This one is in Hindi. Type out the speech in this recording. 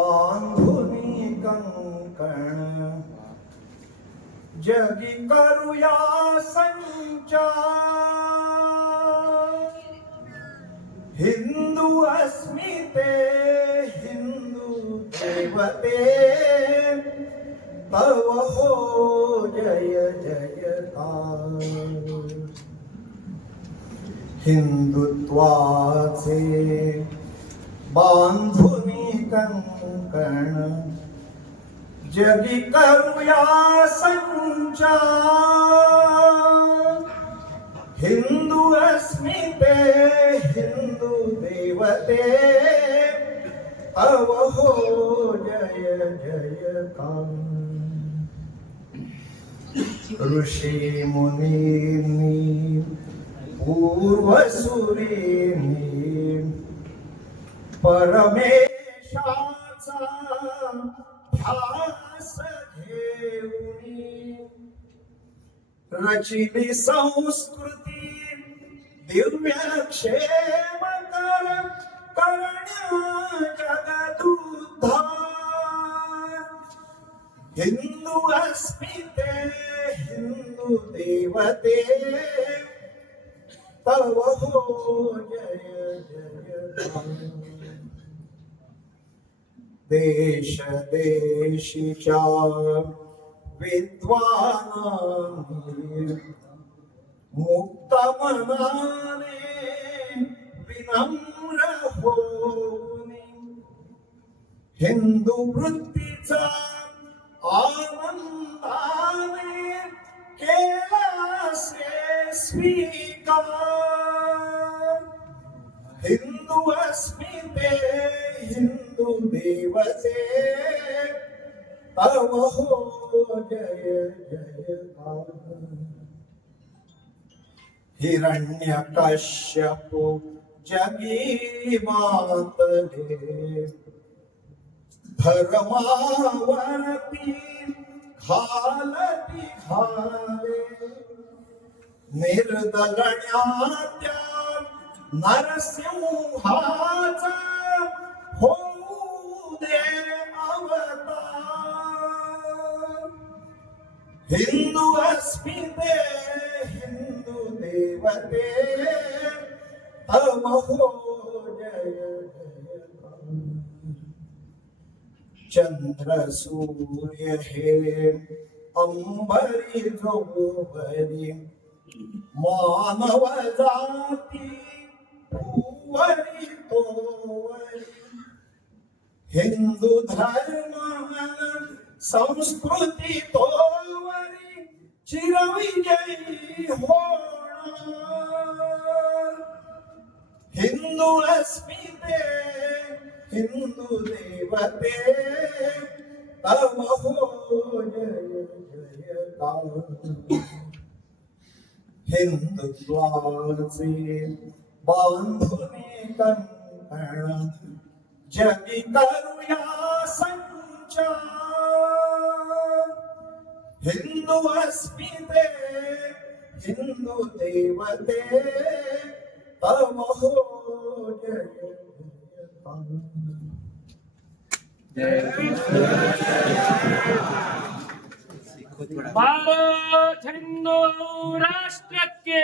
बांधुनी कंकण जगी करूया संचार हिंदू अस्मिते हिंदू देवते तव हो जय जयकार हिंदुत्वाचे बांधुनी कंकण जगी करूया संचार। हिंदू अस्मिते हिंदू देवते तव हो जय काम। ऋषि परमेशाचा ध्यास घेऊनी रचिली संस्कृती दिव्य क्षेम कर करण्या जगदुद्धार. हिंदू अस्मिते हिंदू देवते. तव हो जय जय देश देशीच्या विद्वानांनी मुक्त मनाने विनम्र होऊनी हिंदू वृत्तीचा आनंदाने केला से स्वीकार हिंदू अस्मिते देवते तव हो जय जयकार हिरण्य कश्यपो जगी मातले धर्मावरती घालती घाले निर्दलण्यात्या नरसिंहाचा हिंदू अस्मिते हिंदू देवते, तम हो जय चंद्र, सूर्य हे, अंबरी जोवरी मानव जाति भूवरी तोवरी। हिंदू धर्म, संस्कृती तोवरी चिरविजयी होणार हिंदू अस्मिते हिंदू देवते तम हो जय जयकार हिंदुत्वाचे बांधुनी कंकण जगी करूया संचार हिंदू अस्मिते हिंदू देवते तम हो जय भारत हिंदू राष्ट्र के